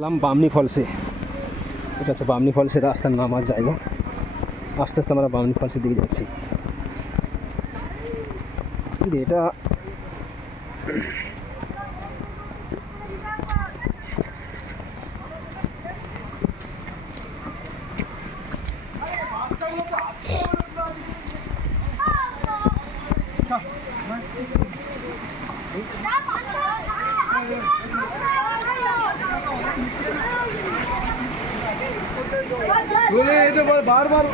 এলাম বামনি ফলসে। এটা হচ্ছে বামনি ফলসের রাস্তার নামার জায়গা। আস্তে আস্তে আমরা বামনি ফলসের দিকে যাচ্ছি। এটা বারবার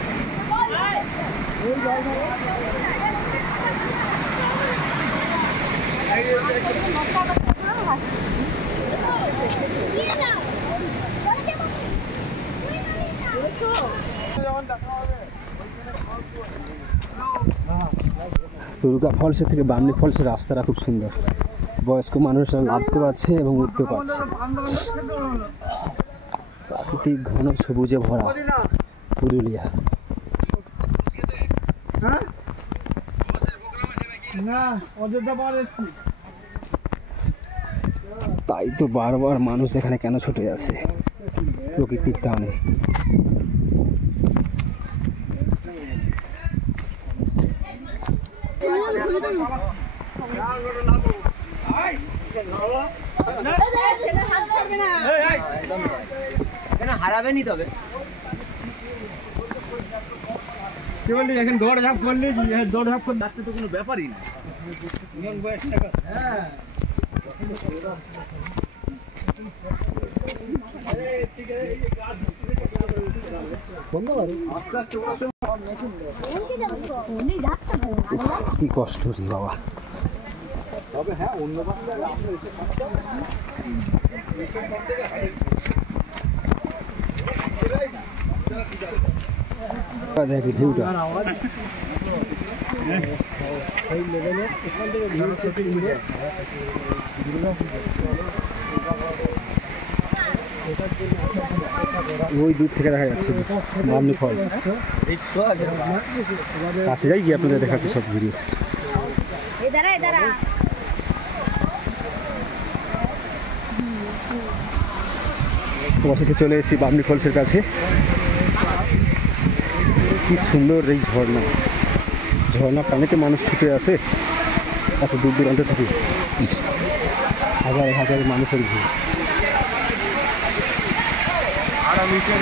দুর্গা ফলসের থেকে বামনি ফলসের রাস্তাটা খুব সুন্দর। বয়স্ক মানুষরা নামতে পারছে এবং উঠতে পারছে। প্রাকৃতিক ঘন সবুজে ভরা পুরুলিয়া। তাই তো বারবার মানুষ এখানে কেন ছুটে আসে প্রকৃতির টানে। হারাবেনি তবে কি বললি এখন দৌড় ঝাঁপ করলি দৌড় ঝাঁপ করে ডাকতে তো কোনো ব্যাপারই না। হ্যাঁ কি কষ্ট রে বাবা। তবে হ্যাঁ অন্য দেখি ভিউটা ওই দূর থেকে দেখা যাচ্ছে বামনি ফলস। কাছে যাই গিয়ে আপনাদের দেখাচ্ছি সব ভিডিও। অবশেষে চলে এসেছি বামনি ফলসের কাছে। কি সুন্দর এই ঝর্ণা। ঝর্ণা পানিতে মানুষ ছুটে আসে এত দূর দূরান্ত থেকে। হাজার হাজার মানুষের ভিড়।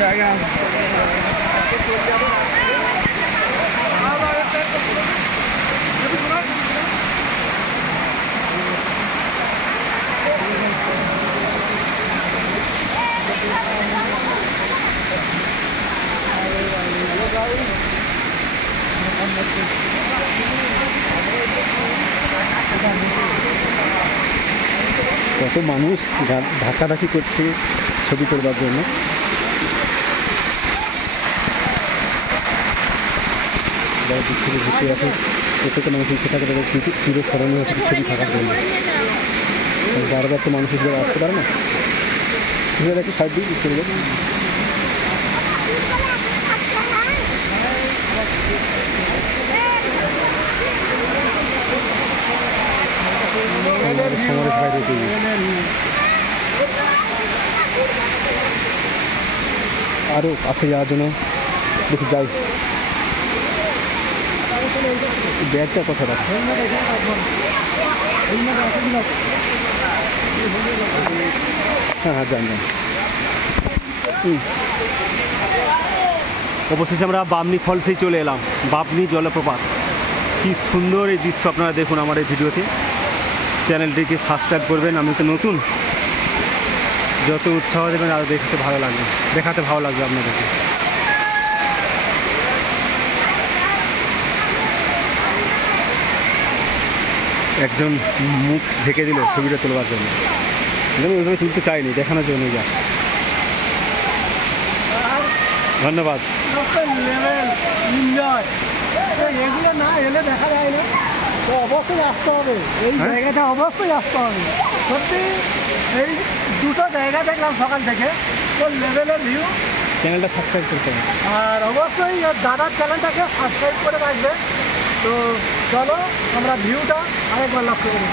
জায়গা কত মানুষ ধাক্কাধাক্কি করছে ছবি করবার জন্য। ঘুরতে আসে প্রত্যেকটা মানুষ ইচ্ছে থাকে তাদের চিরস্মরণীয় ছবি থাকার জন্য। বারবার তো মানুষ হিসেবে আসতে পারে না। একটু সাইড দিয়ে চলে যাবে। আরো কাছে যাওয়ার জন্য দেখি যাই। ব্যাগটা কথা রাখ। হ্যাঁ হ্যাঁ যান যান। অবশেষে আমরা বামনি ফলসেই চলে এলাম। বামনি জলপ্রপাত। কি সুন্দর এই দৃশ্য আপনারা দেখুন আমার এই ভিডিওতে। চ্যানেলটিকে সাবস্ক্রাইব করবেন। আমি তো নতুন, যত উৎসাহ দেবেন আরও দেখাতে ভালো লাগবে আপনাদেরকে। একজন মুখ ঢেকে দিল ছবিটা তোলবার জন্য। আমি ওইভাবে তুলতে চাইনি, দেখানোর জন্য যা। ধন্যবাদ। এগুলো না এলে দেখা যায় না, তো অবশ্যই আসতে হবে এই জায়গাটা, অবশ্যই আসতে হবে। সত্যি এই দুটো জায়গা দেখলাম সকাল থেকে, তো লেভেলের ভিউ। চ্যানেলটা সাবস্ক্রাইব করতে হবে আর অবশ্যই দাদার চ্যানেলটাকে সাবস্ক্রাইব করে রাখবেন। তো চলো আমরা ভিউটা আরেকবার লক্ষ্য করি।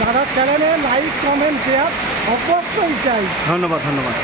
দাদার চ্যানেলে লাইক কমেন্ট শেয়ার অবশ্যই চাই। ধন্যবাদ ধন্যবাদ।